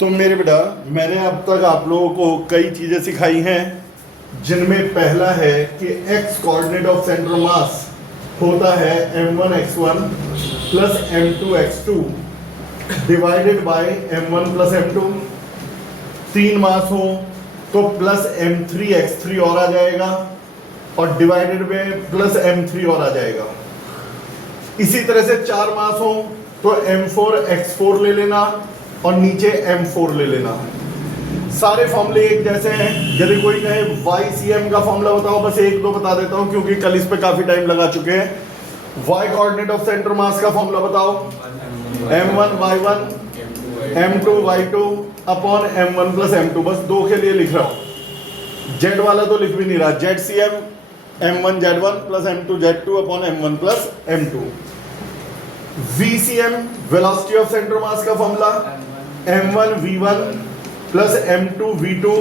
तो मेरे बेटा, मैंने अब तक आप लोगों को कई चीज़ें सिखाई हैं, जिनमें पहला है कि x कोऑर्डिनेट ऑफ सेंटर मास होता है m1 x1 plus m2 x2 divided by m1 plus m2। 3 मास हो तो प्लस m3 x3 और आ जाएगा और डिवाइडेड में प्लस m3 और आ जाएगा। इसी तरह से 4 मास हो तो m4 x4 ले लेना और नीचे m4 ले लेना। सारे फॉर्मूले एक जैसे हैं। यदि कोई कहे YCM का फॉर्मूला बताओ, बस एक दो बता देता हूं क्योंकि कल इस पे काफी टाइम लगा चुके हैं। Y coordinate of centre mass का फॉर्मूला बताओ, m1 y1 m2 y2 upon m1 plus m2। बस दो के लिए लिख रहा हूं, Z वाला तो लिख भी नहीं रहा। ZCM m1 z1 plus m2 z2 upon m1 plus m2। VCM velocity of centre mass का formula m1 v1 plus m2 v2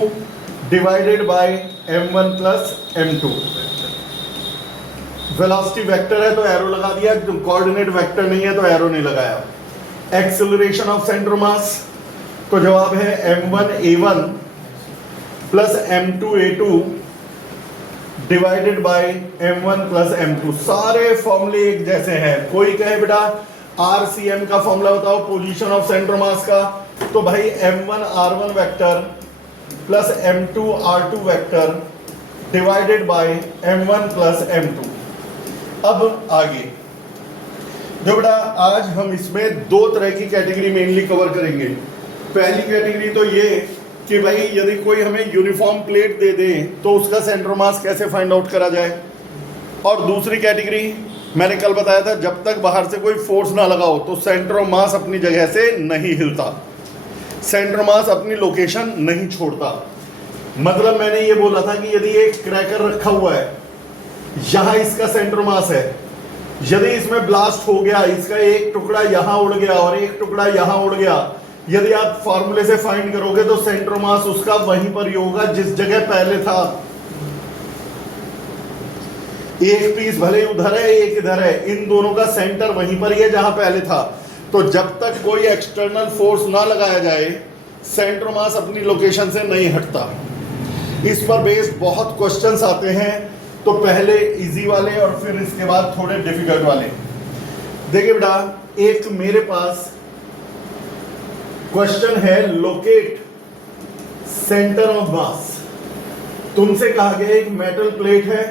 divided by m1 plus m2। Velocity vector है तो एरो लगा दिया, कोऑर्डिनेट वेक्टर नहीं है तो arrow नहीं लगाया। एक्सेलरेशन ऑफ सेंटर मास तो जवाब है m1 a1 plus m2 a2 divided by m1 plus m2। सारे फॉर्मूले एक जैसे हैं। कोई कहे बेटा RCM का फॉर्मूला बताओ पोजीशन ऑफ सेंटर मास का, तो भाई m1 r1 vector plus m2 r2 vector divided by m1 plus m2। अब आगे जो बेटा, आज हम इसमें दो तरह की कैटेगरी मेनली कवर करेंगे। पहली कैटेगरी तो ये कि भाई यदि कोई हमें यूनिफॉर्म प्लेट दे दे तो उसका सेंटर मास कैसे फाइंड आउट करा जाए। और दूसरी कैटेगरी मैंने कल बताया था, जब तक बाहर से कोई फोर्स ना लगाओ तो सेंटर ऑफ मास अपनी जगह से नहीं हिलता, सेंटर मास अपनी लोकेशन नहीं छोड़ता। मतलब मैंने ये बोला था कि यदि एक क्रैकर रखा हुआ है, यहां इसका सेंटर मास है, यदि इसमें ब्लास्ट हो गया, इसका एक टुकड़ा यहां उड़ गया और एक टुकड़ा यहां उड़ गया, यदि आप फॉर्मूले से फाइंड करोगे तो सेंटर मास उसका वहीं पर ही होगा जिस जगह पहले था। एक पीस भले उधर है एक इधर है, इन दोनों का सेंटर वहीं पर ही है जहां पहले था। तो जब तक कोई एक्सटर्नल फोर्स ना लगाया जाए, सेंटर मास अपनी लोकेशन से नहीं हटता। इस पर बेस्ड बहुत क्वेश्चंस आते हैं, तो पहले इजी वाले और फिर इसके बाद थोड़े डिफिकल्ट वाले। देखिए बेटा, एक मेरे पास क्वेश्चन है, लोकेट सेंटर ऑफ मास। तुमसे कहा गया एक मेटल प्लेट है,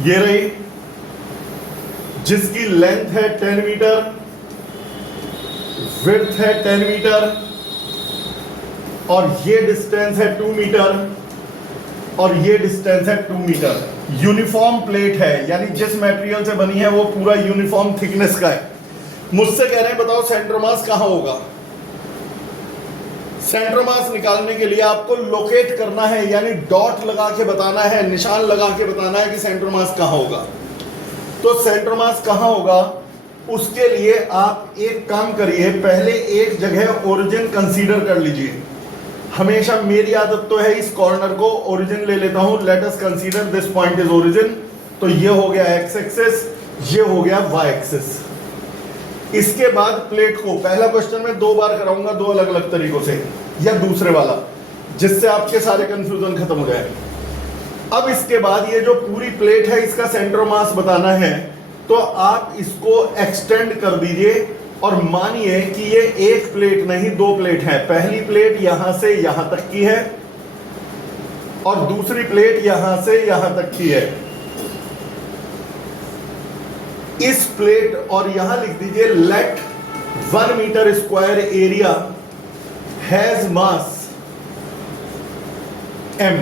ये रही, जिसकी लेंथ है 10 मीटर, विड्थ है 10 मीटर और ये डिस्टेंस है 2 मीटर और ये डिस्टेंस है 2 मीटर। यूनिफॉर्म प्लेट है, यानी जिस मटेरियल से बनी है वो पूरा यूनिफॉर्म थिकनेस का है। मुझसे कह रहे हैं बताओ सेंटर मास कहां होगा। सेंटर मास निकालने के लिए आपको लोकेट करना है, यानी डॉट लगा के बताना है, निशान लगा के बताना है कि सेंटर मास कहां होगा। तो सेंटर मास कहां होगा, उसके लिए आप एक काम करिए, पहले एक जगह ओरिजिन कंसीडर कर लीजिए। हमेशा मेरी आदत तो है इस कॉर्नर को ओरिजिन ले लेता हूं। Let us consider this point is origin. तो ये हो गया एक्स एक्सिस, ये हो गया वाई एक्सिस। इसके बाद प्लेट को, पहला क्वेश्चन में 2 बार कराऊंगा, 2 अलग अलग तरीकों से, या दूसरे वाला, जिससे आपके सारे कंफ्यूजन खत्म हो जाए। अब इसके बाद ये जो पूरी प्लेट है इसका सेंटर मास बताना है, तो आप इसको एक्सटेंड कर दीजिए और मानिए कि ये एक प्लेट नहीं 2 प्लेट है। पहली प्लेट यहां से यहां तक की है और दूसरी प्लेट यहां से यहां तक की है। इस प्लेट और यहां लिख दीजिए let 1 metre square area has mass m।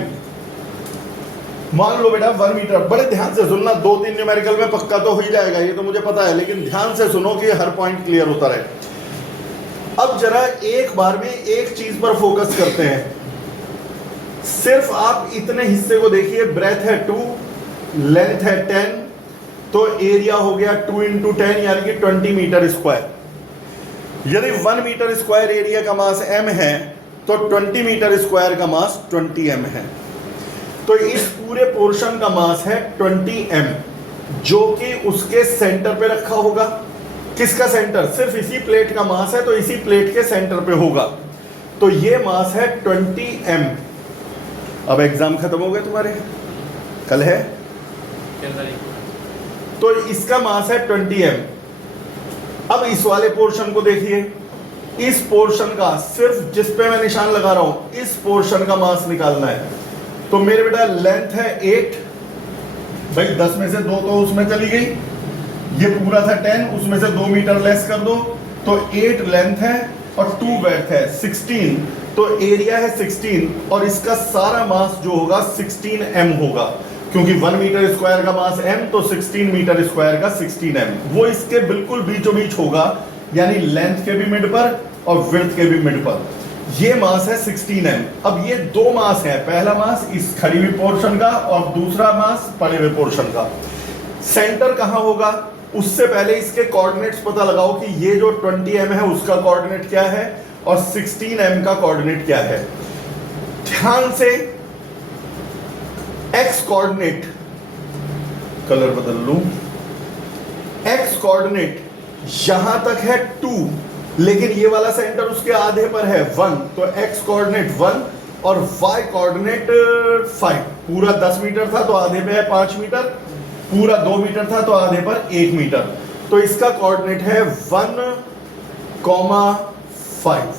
मान लो बेटा 1 मीटर, बड़े ध्यान से सुनना, 2-3 न्यूमेरिकल में पक्का तो हो ही जाएगा, ये तो मुझे पता है, लेकिन ध्यान से सुनो कि हर पॉइंट क्लियर होता रहे। अब जरा एक बार में एक चीज पर फोकस करते हैं। सिर्फ आप इतने हिस्से को देखिए, ब्रेथ है 2, लेंथ है 10, तो एरिया हो गया 2 × 10 यानी कि 20 मीटर स्क्वायर। यदि 1 मीटर स्क्वायर एरिया का मास m है तो 20 मीटर स्क्वायर का मास 20 m है। तो इस पूरे पोर्शन का मास है 20 m, जो कि उसके सेंटर पे रखा होगा। किसका सेंटर, सिर्फ इसी प्लेट का मास है तो इसी प्लेट के सेंटर पे होगा। तो ये मास है 20 m। अब एग्जाम खत्म हो गए तुम्हारे, कल है, तो इसका मास है 20 m। अब इस वाले पोर्शन को देखिए, इस पोर्शन का, सिर्फ जिस पे मैं निशान लगा रहा हूं इस पोर्शन का मास निकालना है। तो मेरे बेटा लेंथ है 8, भाई 10 में से 2 तो उसमें चली गई, ये पूरा था 10, उसमें से 2 मीटर लेस कर दो, तो 8 लेंथ है और 2 ब्रेड्थ है 16, तो एरिया है 16 और इसका सारा मास जो होगा 16 m होगा, क्योंकि 1 मीटर स्क्वायर का मास m, तो 16 मीटर स्क्वायर का 16 m, वो इसके बिल्कुल बीचों बीच होगा, यानी लेंथ के भी मिड पर और विड्थ के भी मिड पर। ये मास है 16 m। अब ये दो मास है, पहला मास इस खड़ी हुई पोर्शन का और दूसरा मास पड़े हुए पोर्शन का। सेंटर कहां होगा, उससे पहले इसके कोऑर्डिनेट्स पता लगाओ कि ये जो 20 m है उसका कोऑर्डिनेट क्या है और 16 m का कोऑर्डिनेट क्या है। ध्यान से x कोऑर्डिनेट, कलर बदल लूं, x कोऑर्डिनेट यहां तक है 2, लेकिन ये वाला सेंटर उसके आधे पर है 1, तो x कोऑर्डिनेट 1 और y कोऑर्डिनेट 5। पूरा 10 मीटर था तो आधे पे है 5 मीटर, पूरा 2 मीटर था तो आधे पर 1 मीटर, तो इसका कोऑर्डिनेट है 1, 5।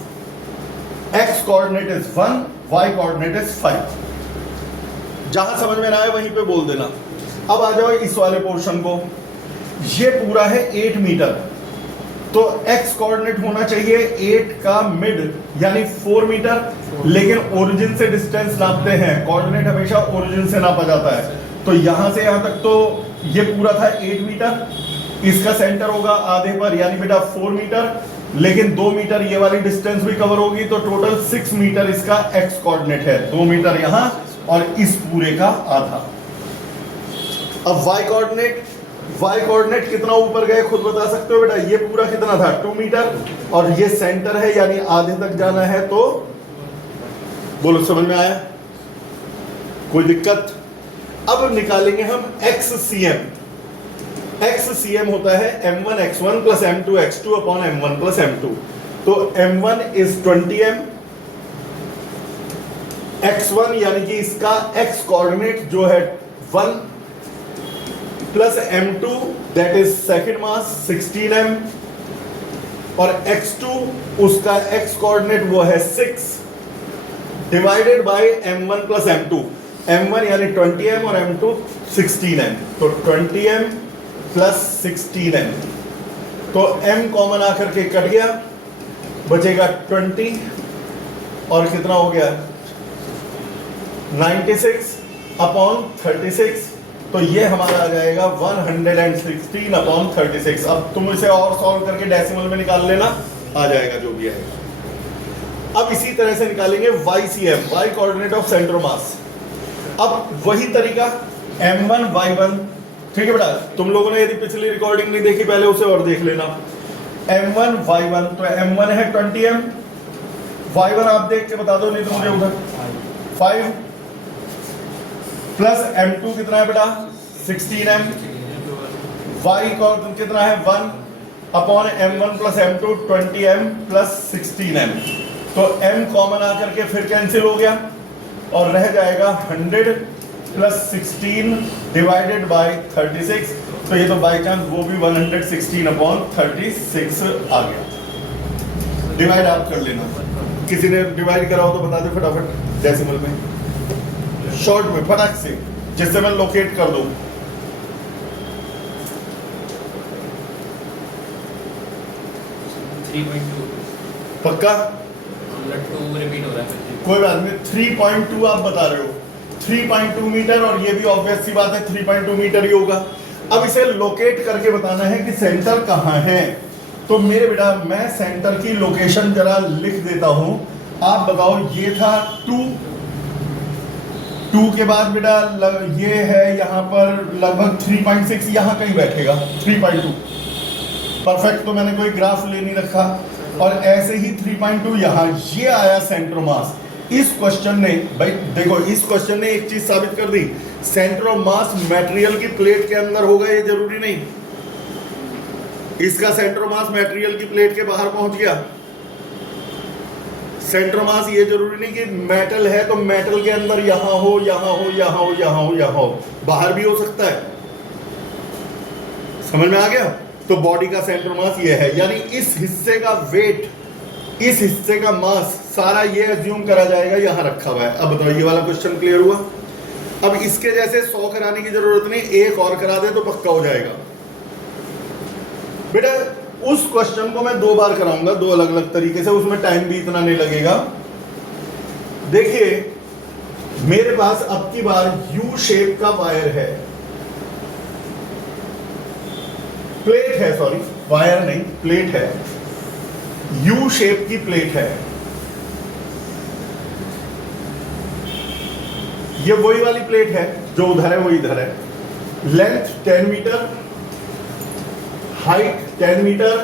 x coordinate is 1, y coordinate is 5। जहां समझ में ना आए वहीं पे बोल देना। अब आ जाओ इस वाले पोर्शन को, ये पूरा है 8 मीटर, तो x कोऑर्डिनेट होना चाहिए 8 का मिड यानी 4 मीटर, लेकिन ओरिजिन से डिस्टेंस नापते हैं, कोऑर्डिनेट हमेशा ओरिजिन से नापा जाता है, तो यहां से यहां तक तो ये पूरा था 8 मीटर, इसका सेंटर होगा आधे पर यानी बेटा 4 मीटर, लेकिन 2 मीटर ये वाली डिस्टेंस भी कवर होगी, तो टोटल 6 मीटर इसका x कोऑर्डिनेट है, 2 मीटर यहां और इस पूरे का आधा। अब y कोऑर्डिनेट कितना ऊपर गए खुद बता सकते हो बेटा, ये पूरा कितना था 2 मीटर और ये सेंटर है यानी आधे तक जाना है, तो बोलो समझ में आया, कोई दिक्कत। अब निकालेंगे हम XCM। XCM होता है m1 x1 plus m2 x2 upon m1 plus m2, तो m1 इज 20 m, x1 यानी कि इसका x कोऑर्डिनेट जो है 1 plus m2 that is second mass 16 m और x2 उसका x कोऑर्डिनेट वो है 6 divided by m1 plus m2, m1 यानी 20 m और m2 16 m, तो 20 m प्लस 16 m, तो m कॉमन आकर के कट गया, बचेगा 20 और कितना हो गया 96 अपॉन 36, तो ये हमारा आ जाएगा 116 अपॉन 36। अब तुम इसे और सॉल्व करके डेसिमल में निकाल लेना, आ जाएगा जो भी आएगा। अब इसी तरह से निकालेंगे YCM, y coordinate of centre मास। अब वही तरीका m1 y1, ठीक है बेटा, तुम लोगों ने यदि पिछली रिकॉर्डिंग नहीं देखी पहले उसे और देख लेना। m1 y1, तो m1 है 20 m, y1 आप देख के बता दो नहीं तो मुझे उधर 5 प्लस m2 कितना है बेटा 16 m, y को कितना है 1 upon m1 plus m2 20 m plus 16 m, तो m कॉमन आकर के फिर कैंसिल हो गया और रह जाएगा 100 प्लस 16 डिवाइडेड बाय 36, तो ये तो बाई चांस वो भी 116 अपॉन 36 आ गया। डिवाइड आप कर लेना, किसी ने डिवाइड करा हो तो बता दे फटाफट डेसिमल में, शॉर्ट में फटाक से, जिससे मैं लोकेट कर दूं। पक्का रिपीट हो रहा है, कोई बात नहीं, 3.2 आप बता रहे हो, 3.2 मीटर और ये भी ऑब्वियस सी बात है 3.2 मीटर ही होगा। अब इसे लोकेट करके बताना है कि सेंटर कहाँ है, तो मेरे बेटा मैं सेंटर की लोकेशन जरा लिख देता हूं, आप बताओ। ये था 2 के बाद बेटा ये है यहाँ पर लगभग 3.6, यहाँ कहीं बैठेगा 3.2, परफेक्ट, तो मैंने कोई ग्राफ ले नहीं रखा, और ऐसे ही 3.2 यहाँ, ये आया सेंटर मास। इस क्वेश्चन ने, भाई देखो इस क्वेश्चन ने एक चीज साबित कर दी, सेंटर ऑफ मास मटेरियल की प्लेट के अंदर होगा, ये जरूरी नहीं। इसका सेंटर ऑफ मास मटेरियल की प्लेट के बाहर पहुंच गया। सेंटर ऑफ मास ये जरूरी नहीं कि मेटल है तो मेटल के अंदर यहां हो, यहां हो, यहां हो, यहां हो, यहां हो, बाहर भी हो सकता है। समझ में आ गया? तो बॉडी का सेंटर ऑफ मास ये है, यानी इस हिस्से का वेट, इस हिस्से का मास सारा ये अज्यूम करा जाएगा यहां रखा हुआ है। अब बताओ ये वाला क्वेश्चन क्लियर हुआ? अब इसके जैसे 100 कराने की जरूरत नहीं, एक और करा दे तो पक्का हो जाएगा। बेटा उस क्वेश्चन को मैं 2 बार कराऊंगा, 2 अलग अलग तरीके से, उसमें टाइम भी इतना नहीं लगेगा। देखिए मेरे पास अब की बार यू शेप का वायर है, प्लेट है, सॉरी वायर नहीं प्लेट है, यू शेप की प्लेट है। ये वही वाली प्लेट है जो उधर है, वो इधर है। Length 10 metre, height 10 metre,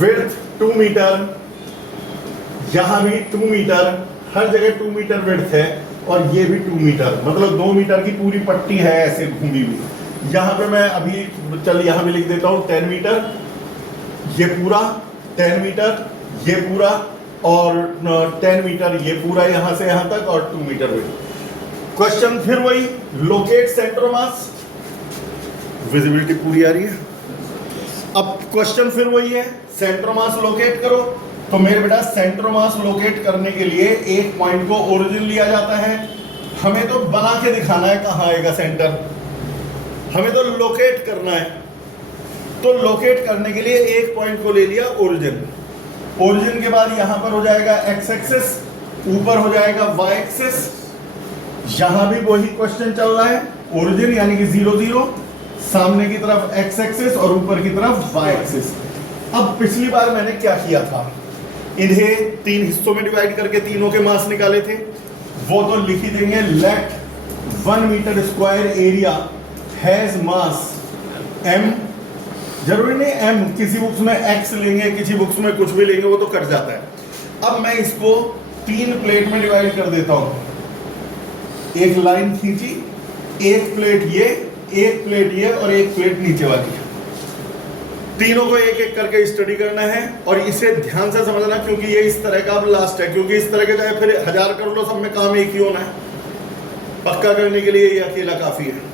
width 2 metre, यहां भी 2 मीटर, हर जगह 2 मीटर विड्थ है, और ये भी 2 मीटर, मतलब 2 मीटर की पूरी पट्टी है ऐसे घूमी हुई। यहां पे मैं अभी चल यहां भी लिख देता हूं 10 मीटर, ये पूरा 10 मीटर, ये पूरा, और 10 मीटर ये पूरा यहां से यहां तक, और 2 मीटर विड्थ। क्वेश्चन फिर वही, locate centre of mass. Visibility पूरी आ रही है? अब क्वेश्चन फिर वही है, सेंटर ऑफ मास लोकेट करो। तो मेरे बेटा सेंटर ऑफ मास लोकेट करने के लिए एक पॉइंट को ओरिजिन लिया जाता है, हमें तो बना के दिखाना है कहां आएगा सेंटर, हमें तो लोकेट करना है। तो लोकेट करने के लिए एक पॉइंट को ले लिया ओरिजिन, ओरिजिन के बाद यहां पर हो जाएगा एक्स एक्सिस, ऊपर हो जाएगा वाई एक्सिस, यहां भी वही क्वेश्चन चल रहा है, ओरिजिन यानी कि 0 0, सामने की तरफ एक्स एक्सिस और ऊपर की तरफ वाई एक्सिस। अब पिछली बार मैंने क्या किया था, इन्हें 3 हिस्सों में डिवाइड करके तीनों के मास निकाले थे, वो तो लिख ही देंगे। Let 1 metre square area has mass m, जरूरी नहीं m, किसी बुक्स में x लेंगे, किसी बुक्स में कुछ भी लेंगे, वो तो कट जाता है। अब मैं इसको 3 प्लेट में डिवाइड कर देता हूं, एक लाइन खींची, एक प्लेट ये, एक प्लेट ये, और एक प्लेट नीचे वाली। तीनों को एक एक करके स्टडी करना है, और इसे ध्यान से समझना, क्योंकि ये इस तरह का अब लास्ट है, क्योंकि इस तरह के चाहे फिर 1000 कर लो, सब में काम एक ही होना है, पक्का करने के लिए ये अकेला काफी है।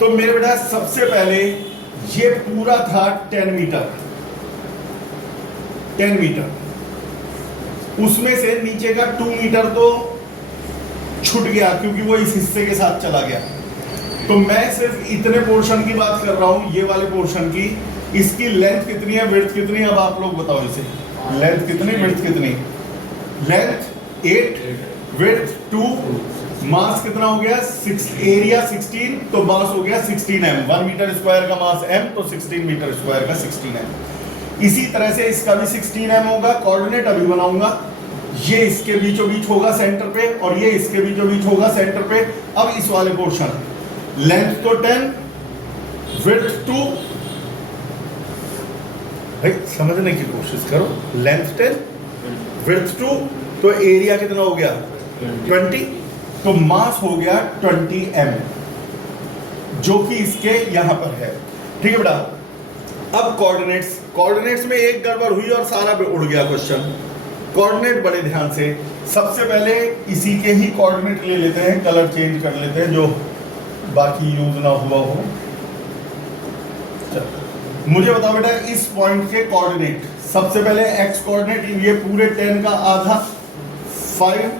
तो मेरे बेटा सबसे पहले ये पूरा था 10 मीटर, 10 मीटर, उसमें से नीचे का 2 मीटर तो छूट गया क्योंकि वो इस हिस्से के साथ चला गया। तो मैं सिर्फ इतने पोर्शन की बात कर रहा हूं, ये वाले पोर्शन की। इसकी लेंथ कितनी है, विड्थ कितनी है, अब आप लोग बताओ इसे। लेंथ कितनी, विड्थ कितनी? लेंथ 8, विड्थ 2, मास कितना हो गया 6, एरिया 16, तो मास हो गया 16 m। 1 मीटर स्क्वायर का मास m, तो 16 मीटर स्क्वायर का 16 m। इसी तरह से इसका भी 16 m होगा। कोऑर्डिनेट अभी बनाऊंगा, ये इसके बीचों बीच होगा सेंटर पे, और ये इसके बीचों बीच होगा सेंटर पे। अब इस वाले पोर्शन, लेंथ तो 10, विड्थ 2, समझने की कोशिश करो, लेंथ 10, विड्थ 2, तो एरिया कितना हो गया 20, तो मास हो गया 20 m, जो कि इसके यहां पर है। ठीक है बेटा। अब कोऑर्डिनेट्स, कोऑर्डिनेट्स में एक गड़बड़ हुई और सारा उड़ गया क्वेश्चन। कोऑर्डिनेट बड़े ध्यान से, सबसे पहले इसी के ही कोऑर्डिनेट ले लेते हैं, कलर चेंज कर लेते हैं जो बाकी यूज ना हुआ हो। मुझे बताओ बेटा इस पॉइंट के कोऑर्डिनेट, सबसे पहले एक्स कोऑर्डिनेट, ये पूरे 10 का आधा 5,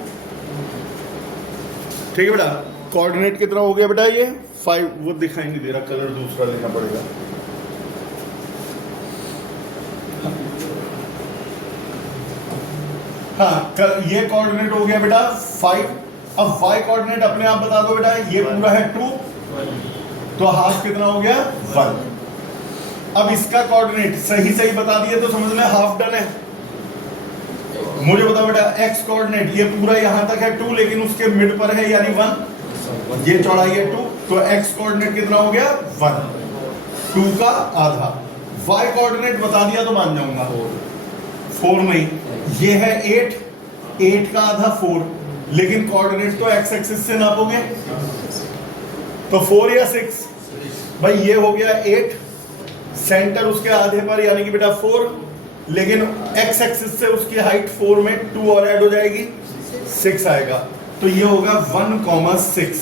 ठीक है बेटा। कोऑर्डिनेट कितना हो गया बेटा ये 5, वो दिखाई नहीं दे रहा, कलर दूसरा लेना पड़ेगा। हाँ, ये कोऑर्डिनेट हो गया बेटा 5। अब y कोऑर्डिनेट अपने आप बता दो बेटा, ये पूरा है 2, तो हाफ कितना हो गया 1। अब इसका कोऑर्डिनेट सही सही बता दिए तो समझ लें हाफ डन है। मुझे बताओ बेटा x कोऑर्डिनेट, ये पूरा यहां तक है 2, लेकिन उसके मिड पर है यानी 1, ये चौड़ाई है 2, तो x कोऑर्डिनेट कितना हो गया 1, 2 का आधा। y कोऑर्डिनेट बता दिया तो मान जाऊंगा, 4 नहीं, ये है 8, 8 का आधा 4, लेकिन कोऑर्डिनेट तो x एक्सिस से नापोगे, तो 4 या 6, भाई ये हो गया 8, सेंटर उसके आधे पर यानी कि बेटा 4, लेकिन एक्स एक्सिस से उसकी हाइट 4 में 2 और ऐड हो जाएगी 6 आएगा, तो ये होगा 1,6।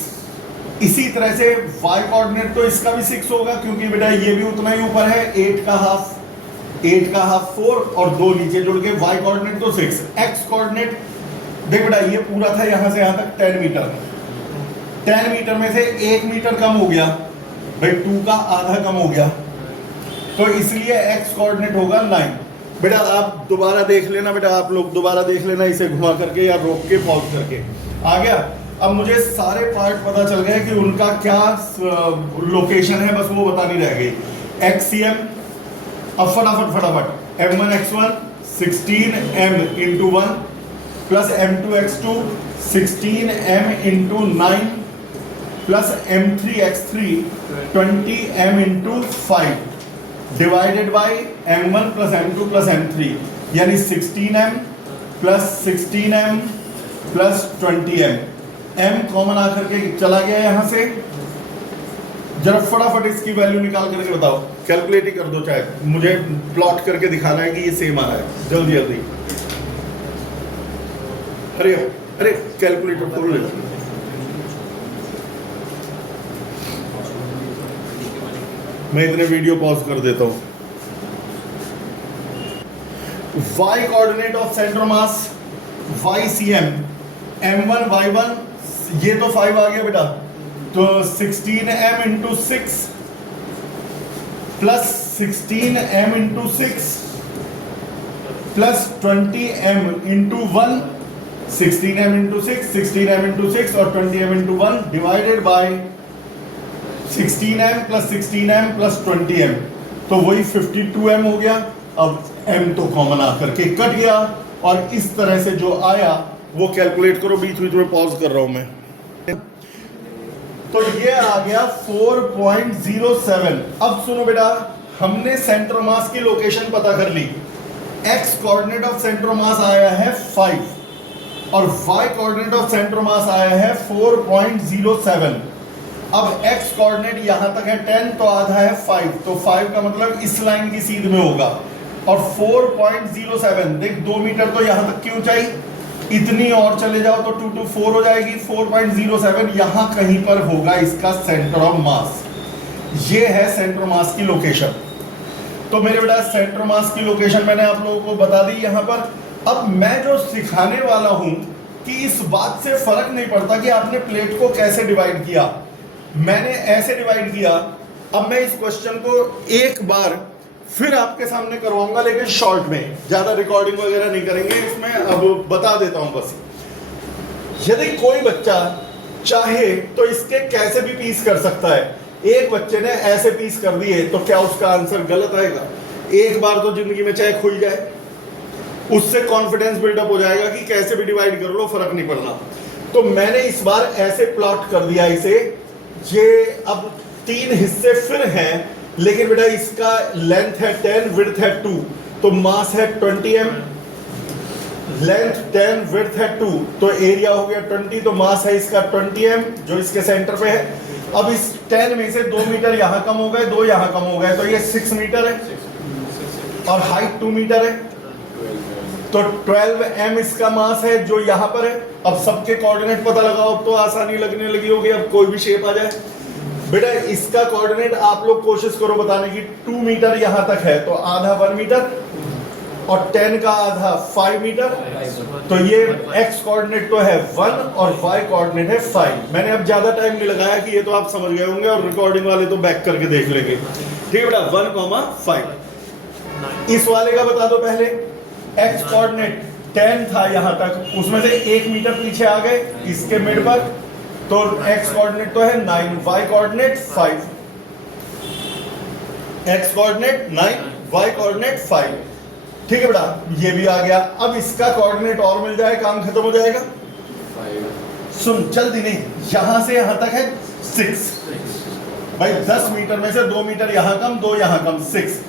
इसी तरह से y कोऑर्डिनेट तो इसका भी 6 होगा क्योंकि बेटा ये भी उतना ही ऊपर है, 8 का हाफ 4 और 2 नीचे जुड़ के y कोऑर्डिनेट तो 6। x कोऑर्डिनेट देख बेटा ये पूरा था यहाँ से यहाँ तक 10 मीटर, 10 मीटर में से 1 मीटर कम हो गया भाई, 2 का आधा कम हो गया, तो इसलिए x कोऑर्डिनेट होगा 9। बेटा आप दोबारा देख लेना, बेटा आप लोग दोबारा देख लेना इसे घुमा करके या रोक के पॉज करके। आ गया? अब मुझे सारे पार्ट पता चल गए कि उनका क्या लोकेशन है, बस वो बतानी रह गई। XCM, अब फटाफट M1 X1 16M into 1 plus M2 X2 16M into 9 plus M3 X3 20M into 5 divided by M1 plus M2 plus M3 यानी 16M plus 16M plus 20M। M common आकर के चला गया यहां से, जरा फटाफट इसकी वैल्यू निकाल करके बताओ, कैलकुलेट ही कर दो, चाहे मुझे प्लॉट करके दिखाना है कि ये सेम आ रहा है, जल्दी जल्दी। अरे अरे कैलकुलेटर खोल लो, मैं इतने वीडियो पॉज कर देता हूं। y coordinate of centre mass YCM M1 Y1, ये तो 5 आ गया बेटा, तो 16M into 6 plus 16M into 6 plus 20M into 1, 16M into 6, 16M into 6 और 20M into 1 divided by 16M plus 16M plus 20M, तो वही 52M हो गया। अब M तो कॉमन आकर के कट गया और इस तरह से जो आया वो कैलकुलेट करो, बीच बीच में पॉज कर रहा हूं मैं। तो ये आ गया 4.07। अब सुनो बेटा, हमने सेंटर मास की लोकेशन पता कर ली, x कोऑर्डिनेट ऑफ सेंटर मास आया है 5 और y कोऑर्डिनेट ऑफ सेंटर मास आया है 4.07। अब x कोऑर्डिनेट यहां तक है 10, तो आधा है 5, तो 5 का मतलब इस लाइन की सीध में होगा, और 4.07 देख 2 मीटर तो यहां तक की ऊंचाई, इतनी और चले जाओ तो 2 to 4 हो जाएगी, 4.07 यहां कहीं पर होगा इसका सेंटर ऑफ मास। ये है सेंटर मास की लोकेशन। तो मेरे बेटा सेंटर मास की लोकेशन मैंने आप लोगों को बता दी यहां पर। अब मैं जो सिखाने वाला हूं कि इस बात से फर्क नहीं पड़ता कि आपने प्लेट को कैसे डिवाइड किया, मैंने ऐसे डिवाइड किया। अब मैं इस क्वेश्चन को एक बार फिर आपके सामने करवाऊंगा, लेकिन शॉर्ट में, ज्यादा रिकॉर्डिंग वगैरह नहीं करेंगे इसमें। अब बता देता हूं बस, यदि कोई बच्चा चाहे तो इसके कैसे भी पीस कर सकता है। एक बच्चे ने ऐसे पीस कर दिए तो क्या उसका आंसर गलत आएगा? एक बार तो जिंदगी में चाहे खुल जाए, उससे कॉन्फिडेंस बिल्डअप हो जाएगा कि कैसे भी डिवाइड कर लो, फर्क नहीं पड़ना। तो मैंने इस बार ऐसे प्लॉट कर दिया इसे। ये अब 3 हिस्से फिर हैं, लेकिन बेटा इसका लेंथ है 10, विड्थ है 2, तो मास है 20M, लेंथ 10, विड्थ है 2, तो एरिया हो गया 20, तो मास है इसका 20M जो इसके सेंटर पे है। अब इस 10 में से 2 मीटर यहां कम हो गए, 2 यहां कम हो गए, तो ये 6 मीटर है और हाइट 2 मीटर है, तो 12M इसका मास है जो यहां पर है। अब सबके कोऑर्डिनेट पता लगाओ, अब तो आसानी लगने लगी होगी, अब कोई भी शेप आ जाए। बेटा इसका कोऑर्डिनेट आप लोग कोशिश करो बताने की, 2 मीटर यहां तक है तो आधा 1 मीटर और 10 का आधा 5 मीटर, तो ये x कोऑर्डिनेट तो है 1 और y कोऑर्डिनेट है 5। मैंने अब ज्यादा टाइम नहीं लगाया कि ये तो आप समझ गए होंगे, और रिकॉर्डिंग वाले तो बैक करके देख लेंगे। ठीक है बेटा, 1,5। इस वाले का बता दो पहले। x कोऑर्डिनेट 10 था यहां तक, उसमें से 1 मीटर पीछे आ गए इसके मिड पर, तो x कोऑर्डिनेट तो है 9, y coordinate 5, x coordinate 9, y coordinate 5। ठीक है बेटा, ये भी आ गया। अब इसका कोऑर्डिनेट और मिल जाए, काम खत्म हो जाएगा। सुन जल्दी नहीं, यहां से यहां तक है 6 भाई, 10 मीटर में से 2 मीटर यहां कम, 2 यहां कम, 6।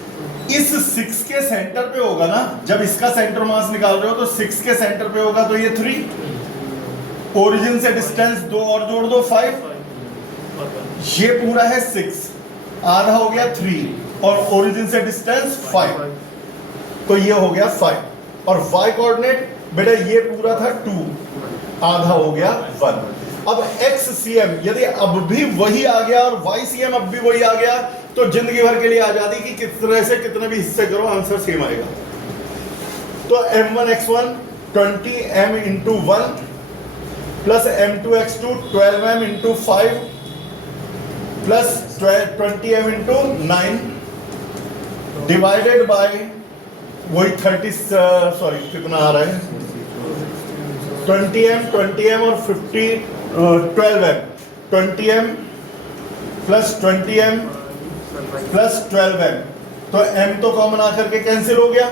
इस 6 के सेंटर पे होगा ना, जब इसका सेंटर मास निकाल रहे हो तो 6 के सेंटर पे होगा, तो ये 3, ओरिजिन से डिस्टेंस 2 और जोड़ दो 5, ये पूरा है 6, आधा हो गया 3, और ओरिजिन से डिस्टेंस 5, तो ये हो गया 5। और y कोऑर्डिनेट बेटा ये पूरा था 2, आधा हो गया 1। अब XCM यदि अब भी वही आ गया और YCM अब भी वही आ गया, तो जिंदगी भर के लिए आजादी की किस तरह से कितने भी हिस्से करो आंसर सेम आएगा। तो M1x1 20m into 1 plus M2x2 12m into 5 plus 20m into 9 divided by वही 30 सॉरी कितना आ रहा है 20m और 12m 20m plus 20m plus 12m, तो m तो कॉमन आकर के कैंसिल हो गया।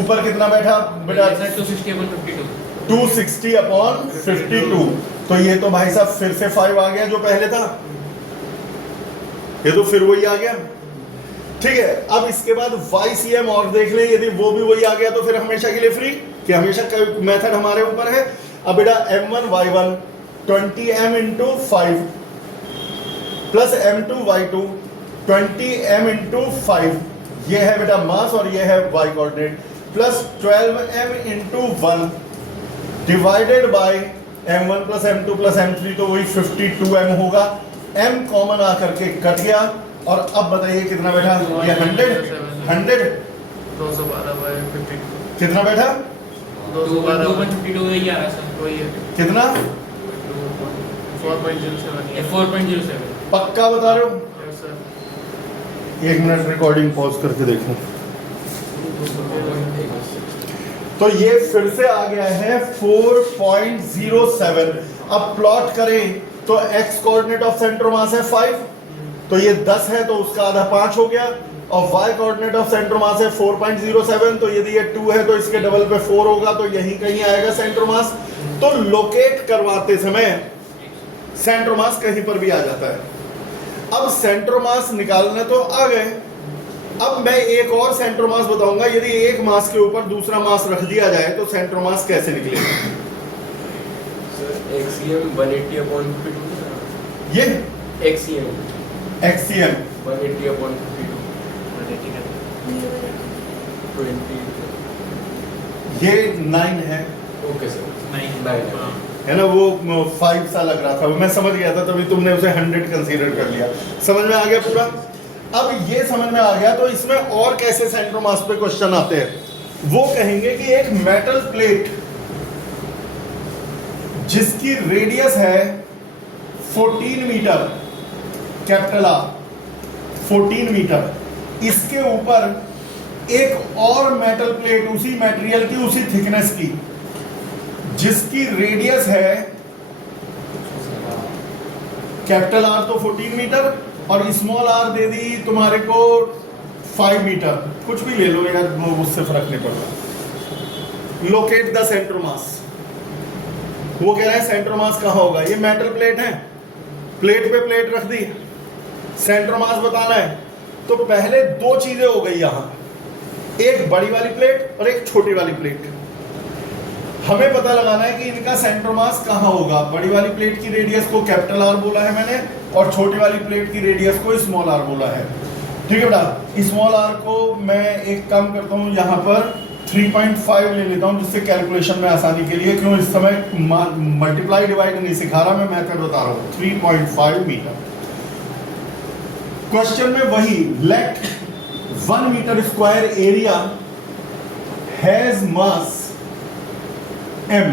ऊपर कितना बैठा बेटा 260 अपॉन 52, तो ये तो भाई साहब फिर से 5 आ गया जो पहले था, ये तो फिर वही आ गया। ठीक है, अब इसके बाद YCM और देख ले, यदि वो भी वही आ गया तो फिर हमेशा के लिए फ्री, कि हमेशा का मेथड हमारे ऊपर है। अब बेटा M1y1 20m into 5 plus M2y2 20m into 5, ये है बेटा मास और ये है y coordinate, plus 12m into 1 divided by M1 plus M2 plus M3, तो वही 52m होगा। m कॉमन आकर के कट गया, और अब बताइए कितना बैठा, ये 100 कितना बैठा 2.52 कितना 4.07 पक्का बता रहे हो? एक मिनट रिकॉर्डिंग पॉज करके देखो। तो ये फिर से आ गया है 4.07। अब प्लॉट करें तो x कोऑर्डिनेट ऑफ सेंटर मास है 5, तो ये 10 है तो उसका आधा 5 हो गया, और y कोऑर्डिनेट ऑफ सेंटर मास है 4.07, तो यदि ये 2 है तो इसके डबल पे 4 होगा, तो यहीं कहीं आएगा सेंटर मास। तो लोकेट करवाते समय सेंटर मास कहीं पर भी आ जाता है। अब सेंटर मास निकालने तो आ गए, अब मैं एक और सेंटर मास बताऊंगा। यदि एक मास के ऊपर दूसरा मास रख दिया जाए तो सेंटर मास कैसे निकलेगा? XCM 180 upon 52। ये XCM 180 upon 52 20। ये 9 है, ओके सर, 9 है ना, वो 5 सा लग रहा था, मैं समझ गया था, तभी तुमने उसे 100 कंसीडर कर लिया। समझ में आ गया पूरा? अब ये समझ में आ गया, तो इसमें और कैसे सेंटर मास पे क्वेश्चन आते हैं। वो कहेंगे कि एक मेटल प्लेट जिसकी रेडियस है 14 मीटर, कैपिटल R 14 मीटर, इसके ऊपर एक और मेटल प्लेट उसी मटेरियल की उसी थिकनेस की जिसकी रेडियस है कैपिटल R तो 14 मीटर और स्मॉल r दे दी तुम्हारे को 5 मीटर, कुछ भी ले लो यार, उससे फर्क नहीं पड़ता। Locate the centre mass. वो कह रहा है सेंटर मास कहाँ होगा। ये मेटल प्लेट है, प्लेट पे प्लेट रख दी, सेंटर मास बताना है, तो पहले दो चीजें हो गई यहां, एक बड़ी वाली प्लेट और एक छोटी वाली प्लेट। हमें पता लगाना है कि इनका सेंटर मास कहाँ होगा। बड़ी वाली प्लेट की रेडियस को कैपिटल R बोला है मैंने, और छोटी वाली प्लेट की रेडियस को स्मॉल r बोला है। ठीक है बेटा, स्मॉल r को मैं एक काम करता हूँ, यहाँ पर 3.5 ले लेता हूँ, जिससे कैलकुलेशन में आसानी के लिए, क्यों इस समय मल्टीप्लाई डिवाइड नहीं सिखा रहा, मैं मेथड बता रहा हूँ। 3.5 मीटर। क्वेश्चन में वही, let 1 metre square area has mass m,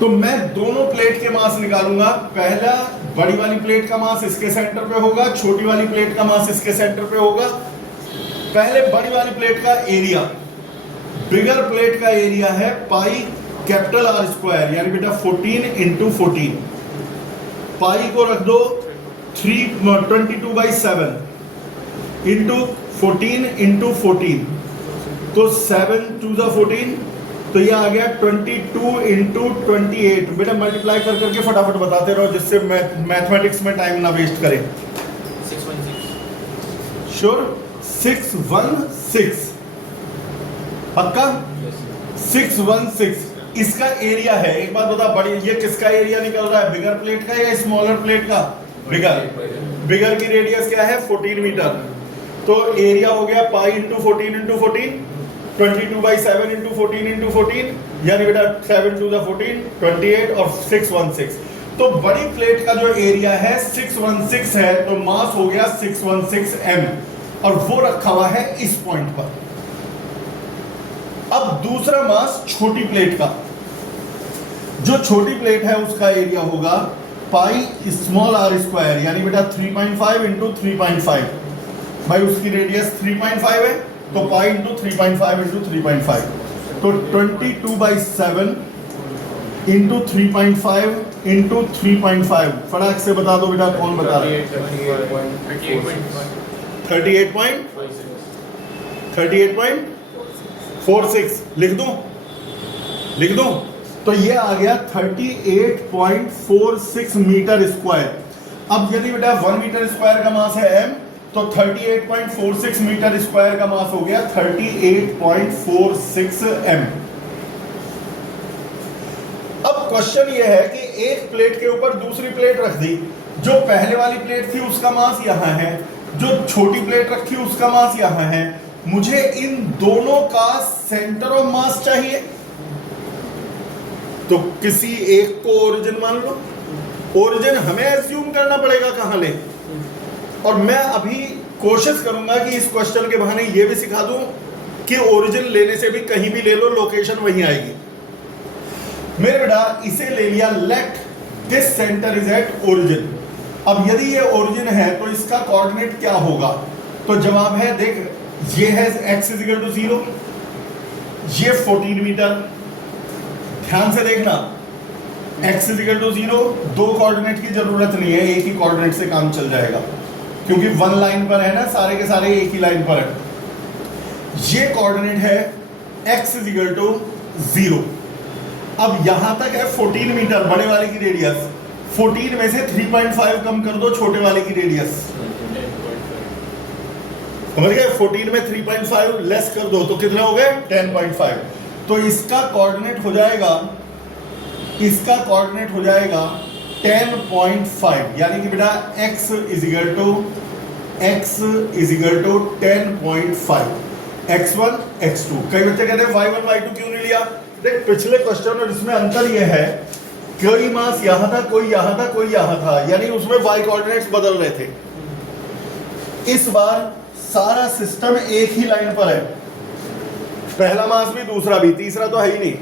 तो मैं दोनों प्लेट के मास निकालूंगा। पहला बड़ी वाली प्लेट का मास इसके सेंटर पे होगा, छोटी वाली प्लेट का मास इसके सेंटर पे होगा। पहले बड़ी वाली प्लेट का एरिया, बिगर प्लेट का एरिया है पाई कैपिटल R स्क्वायर, यानी बेटा 14 इंटू 14। पाई को रख दो 22/7 इंटू 14 इंटू 14, तो 7 2 ज़ा 14, तो ये आ गया 22 इंटू 28। बेटा मल्टीप्लाई कर करके फटाफट बताते रहो, जिससे मैथमेटिक्स में टाइम ना वेस्ट करें। 616 श्योर? 616 पक्का? 616 इसका एरिया है। एक बात बता, बड़ी ये किसका एरिया निकल रहा है, बिगर प्लेट का या स्मॉलर प्लेट का? बिगर। बिगर की रेडियस क्या है 14 मीटर, तो एरिया हो गया pi into 14 into 14, 22/7 into 14 into 14, यानी बेटा 7 टू द 14 28 और 616। तो बड़ी प्लेट का जो एरिया है 616 है, तो मास हो गया 616 m, और वो रखा हुआ है इस पॉइंट पर। अब दूसरा मास छोटी प्लेट का, जो छोटी प्लेट है उसका एरिया होगा पाई स्मॉल r स्क्वायर, यानी बेटा 3.5 इंटू 3.5, भाई उसकी रेडियस 3.5 है, तो पाई इंटू 3.5 इंटू 3.5, तो 22/7 इंटू 3.5 इंटू 3.5। फटाक से बता दो बेटा, कौन बता रहा है? 38.46 लिख दूं? तो ये आ गया 38.46 मीटर स्क्वायर। अब यदि बेटा 1 मीटर स्क्वायर का मास है m, तो 38.46 मीटर स्क्वायर का मास हो गया 38.46 m। अब क्वेश्चन ये है कि एक प्लेट के ऊपर दूसरी प्लेट रख दी, जो पहले वाली प्लेट थी उसका मास यहां है, जो छोटी प्लेट रखी उसका मास यहां है, मुझे इन दोनों का सेंटर ऑफ मास चाहिए, तो किसी एक को ओरिजिन मान लो। ओरिजिन हमें एज्यूम करना पड़ेगा कहां ले, और मैं अभी कोशिश करूंगा कि इस क्वेश्चन के बहाने ये भी सिखा दूं कि ओरिजिन लेने से भी कहीं भी ले लो, लोकेशन वहीं आएगी। मेरे बेटा इसे ले लिया, let this centre is at origin. अब यदि ये ओरिजिन है तो इसका कोऑर्डिनेट क्या होगा? तो जवाब है, देख ये है x = 0, ये 14 मीटर। ध्यान से देखना, x = 0, दो कोऑर्डिनेट की जरूरत नहीं है, एक ही कोऑर्डिनेट से काम चल जाएगा, क्योंकि वन लाइन पर है ना, सारे के सारे एक ही लाइन पर है। ये कोऑर्डिनेट है x = 0। अब यहां तक है 14 मीटर बड़े वाले की रेडियस, 14 में से 3.5 कम कर दो छोटे वाले की रेडियस, समझ गए? 14 में 3.5 लेस कर दो तो कितने हो गए? 10.5। तो इसका कोऑर्डिनेट हो जाएगा 10.5, यानी कि बेटा x = 10.5, x1 x2। कई बच्चे कहते हैं y1 y2 क्यों नहीं लिया? देख पिछले क्वेश्चन और इसमें अंतर यह है, कोई मास यहां था, कोई यहां था, कोई यहां था, यानी उसमें y कोऑर्डिनेट्स बदल रहे थे। इस बार सारा सिस्टम एक ही लाइन पर है, पहला मास भी दूसरा भी, तीसरा तो है ही नहीं,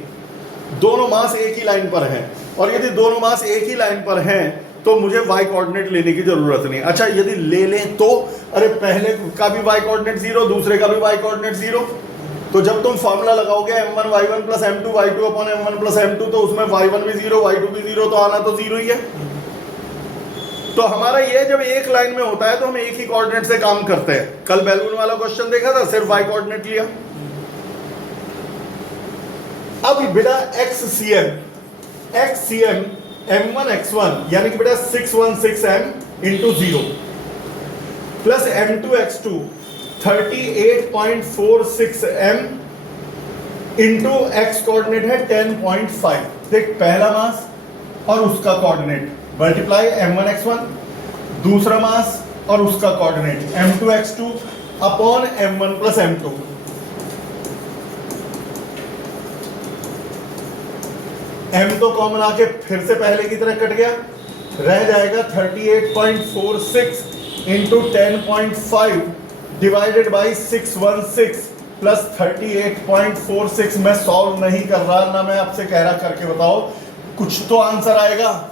दोनों मास एक ही लाइन पर हैं। और यदि दोनों मास एक ही लाइन पर हैं तो मुझे y कोऑर्डिनेट लेने की जरूरत नहीं। अच्छा यदि ले लें तो, अरे पहले का भी y कोऑर्डिनेट 0, दूसरे का भी y कोऑर्डिनेट 0, तो जब तुम फॉर्मूला लगाओगे m1 y1 + m2 y2 upon m1 + m2, तो उसमें y1 भी 0 y2 भी 0, तो आना तो 0 ही है। तो हमारा ये जब एक लाइन में होता है तो हम एक ही कोऑर्डिनेट से काम करते हैं। कल बैलून वाला क्वेश्चन देखा था, सिर्फ y कोऑर्डिनेट लिया। अब बेटा xcm m1 x1, यानी कि बेटा 616m × 0 plus m2 x2 38.46m into x coordinate है 10.5। देख पहला मास और उसका कोऑर्डिनेट मल्टीप्लाई m1 x1, दूसरा मास और उसका coordinate m2 x2 upon m1 + m2। m तो कॉमन आके फिर से पहले की तरह कट गया, रह जाएगा 38.46 इंटू 10.5 डिवाइडेड बाई 616 प्लस 38.46। मैं सॉल्व नहीं कर रहा, ना मैं आपसे कह रहा करके बताओ, कुछ तो आंसर आएगा।